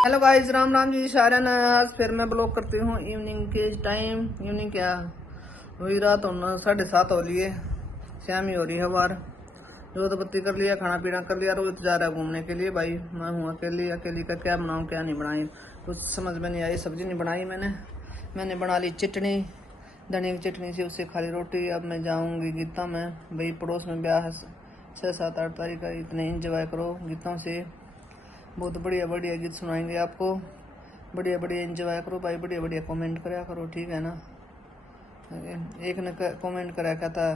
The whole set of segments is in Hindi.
हेलो गाइस, राम राम जी, सारे आज फिर मैं ब्लॉग करती हूँ इवनिंग के टाइम। इवनिंग क्या वही रात होना 7:30 हो लिए, शाम ही हो रही है बाहर। जोत बत्ती कर लिया, खाना पीना कर लिया। रोहित जा रहा है घूमने के लिए। भाई मैं हूँ अकेली। अकेली का क्या बनाऊँ क्या नहीं बनाई कुछ समझ में नहीं आई। सब्जी नहीं बनाई मैंने बना ली चटनी, धनिया की चटनी से, उससे खाली रोटी। अब मैं जाऊँगी गीता में। भाई पड़ोस में ब्याह है 6, 7, 8 तारीख का। इतने इंजॉय करो गीतों से, बहुत बढ़िया बढ़िया गीत सुनाएंगे आपको। बढ़िया बढ़िया एंजॉय करो भाई, बढ़िया बढ़िया कमेंट कराया करो, ठीक है ना। एक ने कमेंट करा, कहता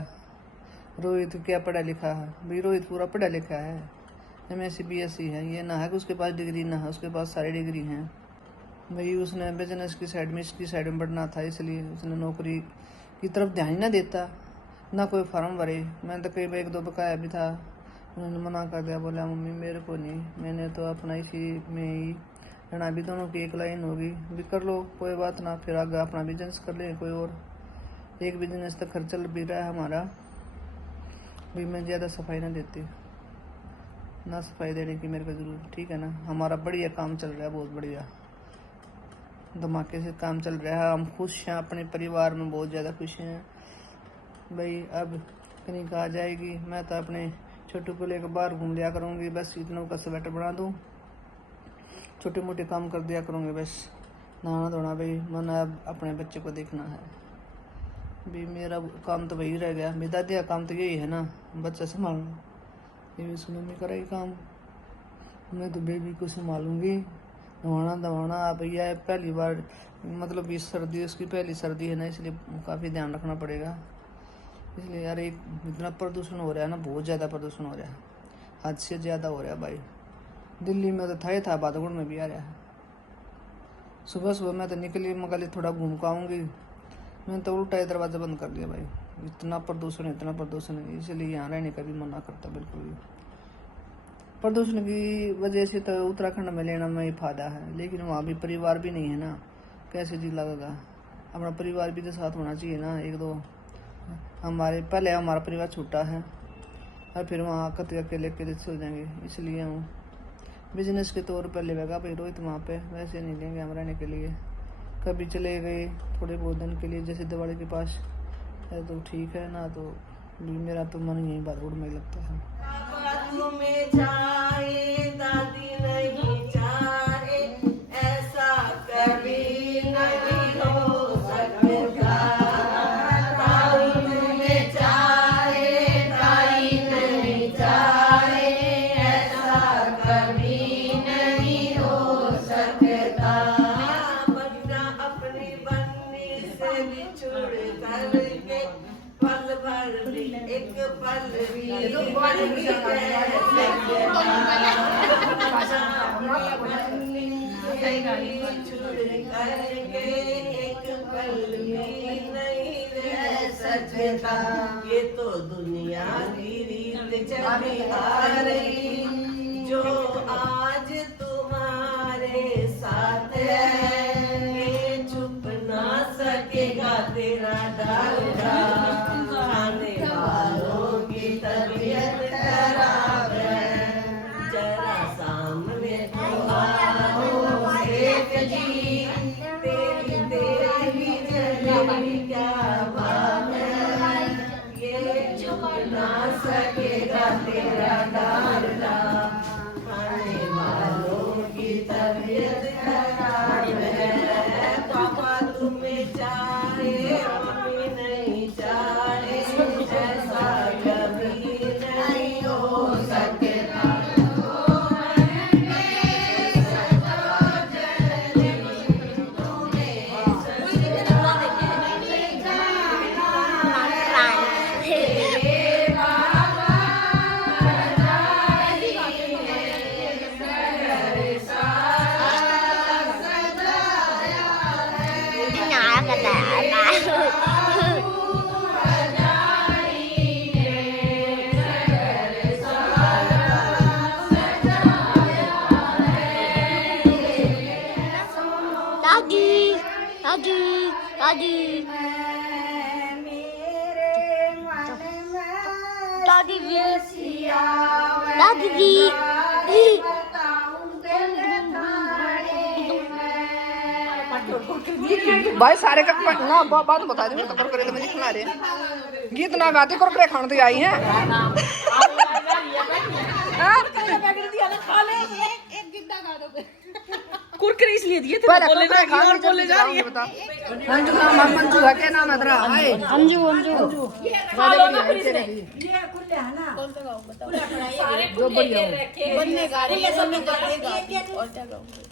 रोहित क्या पढ़ा लिखा है। भाई रोहित पूरा पढ़ा लिखा है, MSc BSc है। ये ना है कि उसके पास डिग्री ना है, उसके पास सारी डिग्री हैं। भाई उसने बिजनेस की साइड में, इसकी साइड में बढ़ना था, इसलिए उसने नौकरी की तरफ ध्यान ही ना देता, ना कोई फार्म भरे। मैंने तो कई बार 1-2 बकाया भी था, उन्होंने मना कर दिया। बोला मम्मी मेरे को नहीं, मैंने तो अपना इसी में ही रहना। भी दोनों की एक लाइन होगी, भी कर लो कोई बात ना, फिर आगे अपना बिजनेस कर लेंगे कोई और। एक बिजनेस तक खर्च चल भी रहा है हमारा। भी मैं ज़्यादा सफाई ना देती, ना सफाई देने की मेरे को जरूरत, ठीक है ना। हमारा बढ़िया काम चल रहा है, बहुत बढ़िया धमाके से काम चल रहा है। हम खुश हैं, अपने परिवार में बहुत ज़्यादा खुश हैं भाई। अब कहीं कहा जाएगी, मैं तो अपने छोटू को लेकर बाहर घूम लिया करूँगी। बस इतनों का स्वेटर बना दूँ, छोटे मोटे काम कर दिया करूँगी बस। नहाना धोना भाई, मन अब अपने बच्चे को देखना है भी। मेरा काम तो वही रह गया, मेरी दादी का काम तो यही है ना, बच्चा संभालना। ये भी सुनो नहीं करेगी काम, मैं तो बेबी को संभालूंगी। नहाना धोना भैया पहली बार, मतलब इस सर्दी, उसकी पहली सर्दी है ना, इसलिए काफ़ी ध्यान रखना पड़ेगा। इसलिए यार एक इतना प्रदूषण हो रहा है ना, बहुत ज़्यादा प्रदूषण हो रहा है, हद से ज़्यादा हो रहा है भाई। दिल्ली में तो था ही था, बादगुण में भी आ रहा है। सुबह सुबह मैं तो निकली, मगर थोड़ा घूम के आऊँगी, मैंने तो उल्टा ही दरवाज़ा बंद कर दिया भाई। इतना प्रदूषण है, इसलिए यहाँ रहने का भी मना करता बिल्कुल भी। प्रदूषण की वजह से तो उत्तराखंड में लेना में ही फायदा है, लेकिन वहाँ भी परिवार भी नहीं है ना, कैसे जी लगेगा। अपना परिवार भी तो साथ होना चाहिए ना। 1-2 पहले हमारा परिवार छोटा है, और फिर वहाँ कतई अकेले चल जाएंगे। इसलिए हम बिजनेस के तौर पर लेगा भाई रोहित वहाँ पे, वैसे नहीं लेंगे हम रहने के लिए। कभी चले गए थोड़े बहुत दिन के लिए, जैसे दिवाली के पास है तो ठीक है ना, तो मेरा तो मन यही बात में लगता है। दादी नहीं चाहे ऐसा कभी नहीं हो सकता। एक पल भी नहीं रह सकता। ये तो दुनिया की रीत चली आ रही, जो आज तुम्हारे साथ है, ये छुप ना सकेगा तेरा डालडा। खाने वालों की तबीयत खराब है, जरा सामने तो आओ सेठ जी, तेरी जलेबी क्या बात है, ये छुप ना सकेगा तेरा डालडा। खाने वालों की तबीयत खराब है, पापा तुम्हें चाहे मम्मी नहीं चाहे, जैसा कभी नहीं हो सकता। दादी दादी दादी दादी दादी भाई सारे का ना बात बता दी, तो कुरकुरे मुझे खिला रहे गीत ना गाते कुरकुरे खाने तो आई हैं। कुरकुरे इसलिए दिए थे, पहले बोले कुरकुरे और बोले जा रही है। बता मंजू नाम है, मंजू है, क्या नाम है तेरा? हाय अंजू अंजू खा लो ना फिर इसे। जो बढ़िया हो बनने का रही है, सब में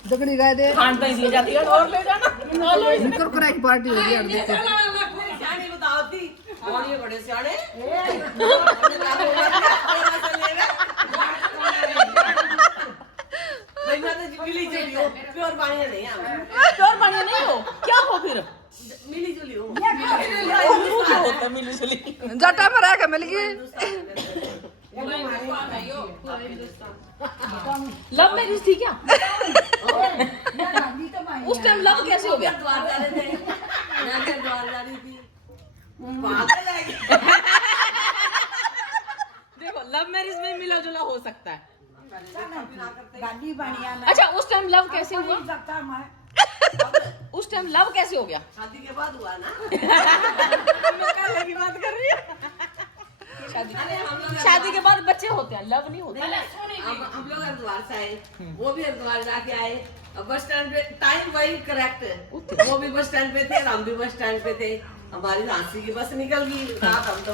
जगड़ी गाय दे खान तो इसलिए जाती है और ले जाना। खा लो इसे। कुरकुरे की पार्टी हो गई यार देखते। सियानी बताती और ये बड़े सियाने भाई मैं तो मिली जुली हो, प्योर पानी नहीं है। प्योर पानी नहीं हो, क्या हो फिर? मिली जुली हो। क्या होता है मिली जुली? जटा में रह के मिल गई। लव मैरिज थी क्या? उस टाइम लव कैसे हो गया? देखो लव मैरिज में मिला जुला हो सकता है। अच्छा उस टाइम लव कैसे हुआ? उस टाइम लव कैसे हो गया? शादी के बाद हुआ ना। मैं की बात कर रही हूँ। शादी के बाद बच्चे होते हैं, लव नहीं होता। हम लोग हरिद्वार से आए, वो भी हरिद्वार जाके आए। बस स्टैंड पे टाइम वही करेक्ट है, वो भी बस स्टैंड पे थे, हम भी बस स्टैंड पे थे। हमारी झांसी की बस निकल गई रात, हम तो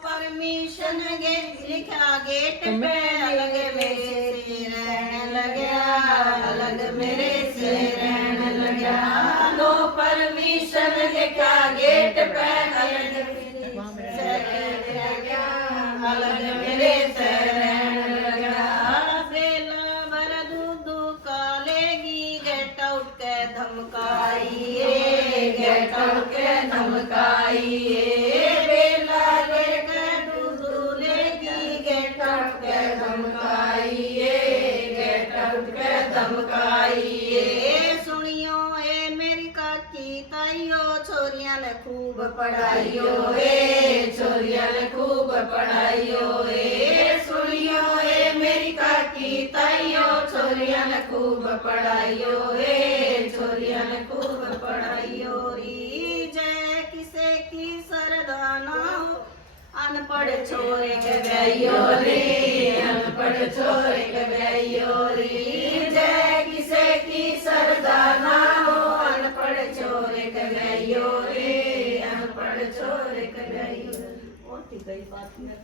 परमिशन लिखा गेट पे अलग मेरे से रहने लगा, अलग मेरे से रहने लगा। नो परमिशन लिखा गेट पे अलग अलग मेरे से रहने लगा। बेला भर दूध कालेगी, गेट आउट के धमकाइए, गेट आउट के धमकाइए। बेला लेके दूध लेगी, गेट आउट के धमकाइए, गेट आउट के धमकाइए। सुनियो ए मेरी काकी ताइयो, छोरियां ने खूब पढ़ाइयो ए, छोरियां ने खूब पढ़ाइयो ए। सुनियो ए मेरी काकी ताइयो, छोरियां ने खूब पढ़ाइयो ए, छोरियां ने खूब पढ़ाइयो री। जय किसे की सरदा ना हो, अनपढ़ छोरे के ब्याइयो रे, अनपढ़ छोरे के ब्याइयो री। जय किसे की सरदा ना हो, अनपढ़ छोरे के ब्याइयो रे, अनपढ़ छोरे के ब्याइयो रे। और की कई बात मेरी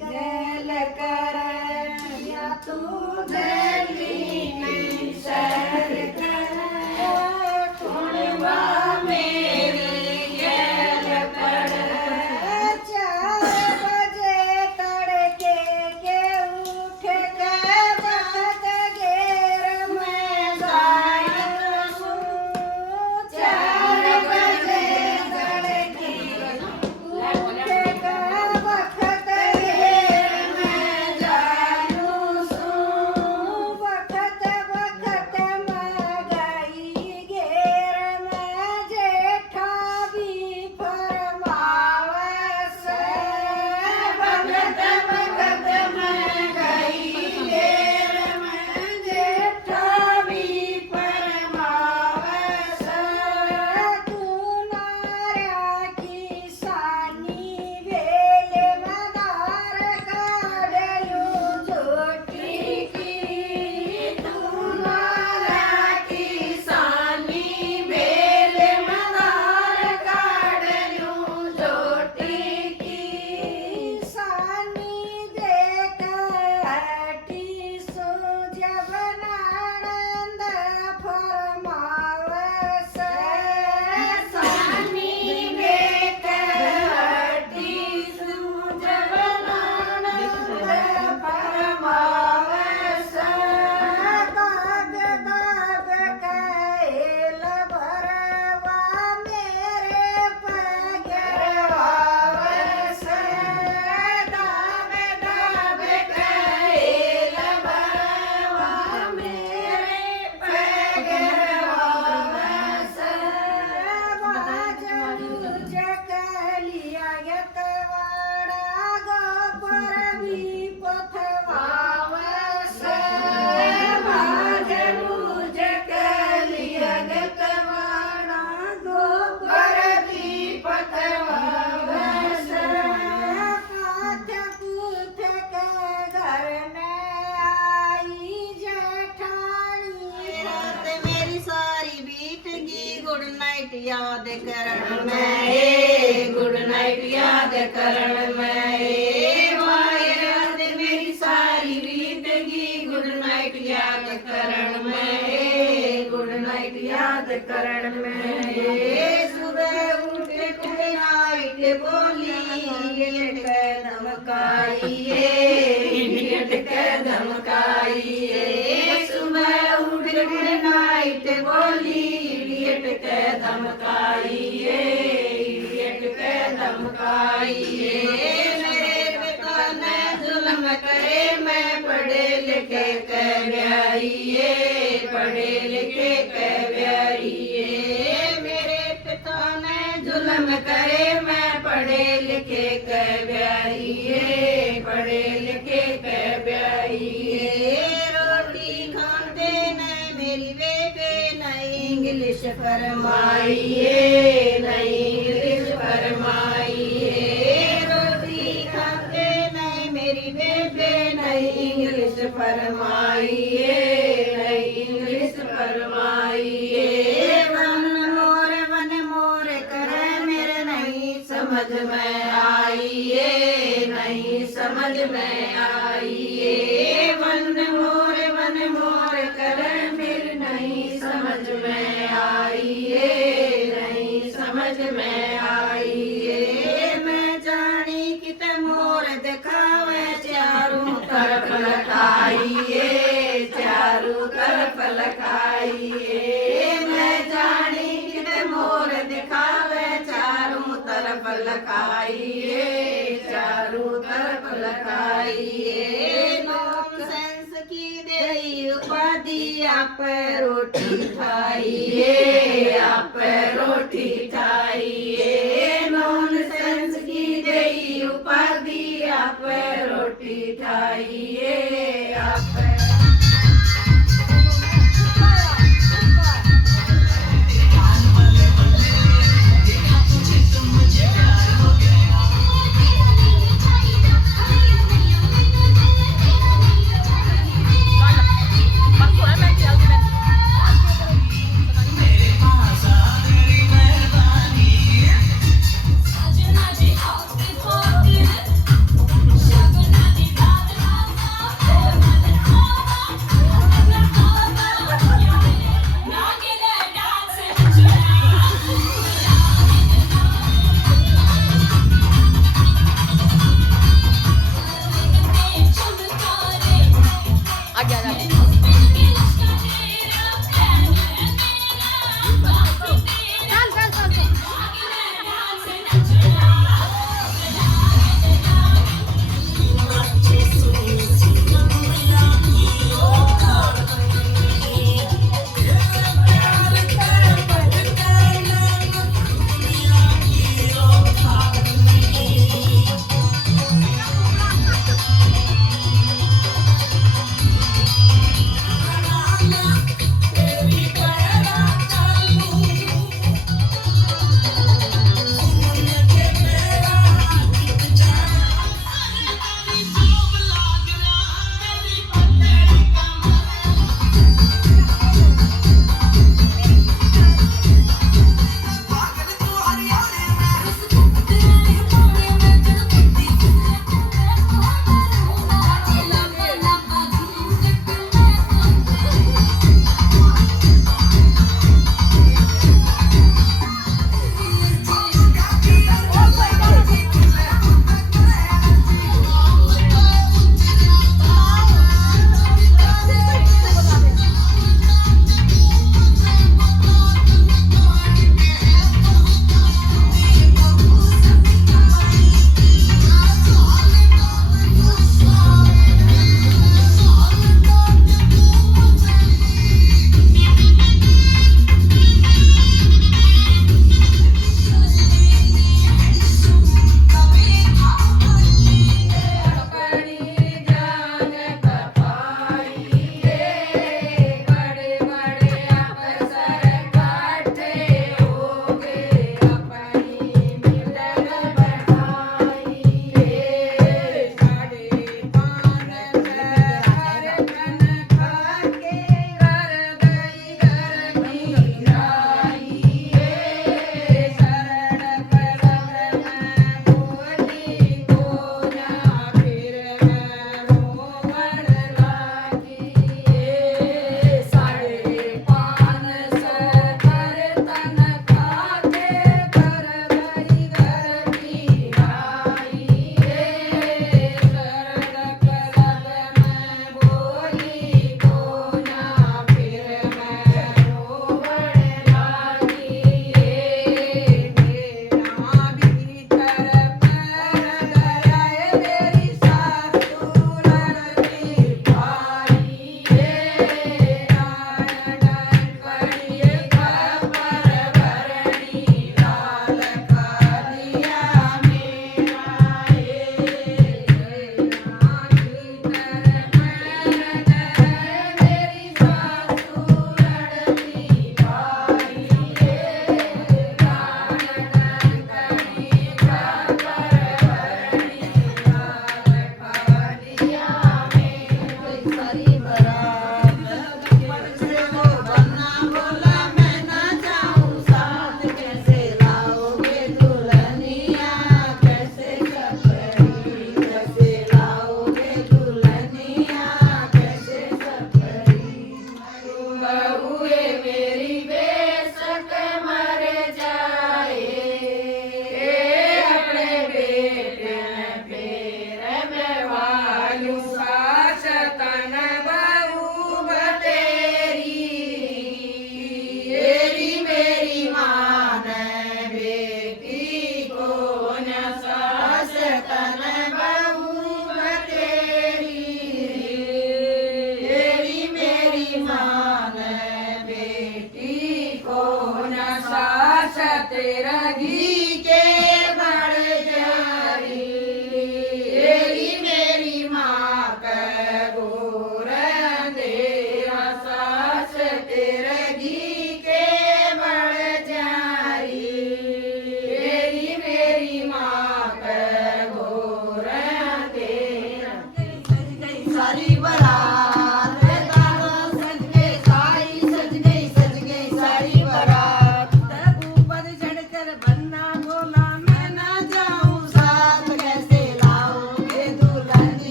गैल कर या तू दिल्ली नहीं शहर कर, कुणवा मेरी गैल कर। 4 बजे तड़के के उठ के बात घेर में गाय सू। 4 बजे तड़के उठ के याद करण में, गुड नाइट याद करण में, वाह याद मेरी सारी बीतगी, गुड नाइट याद करण में, गुड नाइट याद करण में। सुबह उठ के नाइट बोली, इडियट के धमकाइए, इडियट के धमकाइए। सुबह उठ के नाइट बोली, इडियट के धमकाइए, इडियट के धमकाइए। मेरे पिता ने जुल्म करे, मैं पढ़े लिखे कह ब्याइए, पढ़े लिखे कह ब्याइए। मेरे पिता ने जुल्म करे, मैं पढ़े लिखे कह ब्याइए, पढ़े लिखे कह ब्याइए। रोटी खाते न मेरी बेबे, नई इंग्लिश फरमाइए, नई इंग्लिश फरमाइए। रोटी खाते न मेरी बेबे, नई इंग्लिश फरमाइए, नई इंग्लिश फरमाइए। वन मोर करे मेरे नहीं समझ में आइए, नहीं समझ में आइए। वन मोर करे मेरे नहीं समझ में आइए, नहीं समझ में आइए। मैं जानी किते मोर दिखावे, चारों तरफ लखाइए, चारों तरफ लखाइए। मैं जानी किते मोर दिखावे, चारों तरफ लखाइए, चारों तरफ लखाइए। नॉनसेंस की देई उपाधि, आप रोटी खाइए, आप रोटी खाइए। नॉनसेंस की देई उपाधि, आप रोटी खाइए, आप।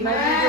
मैं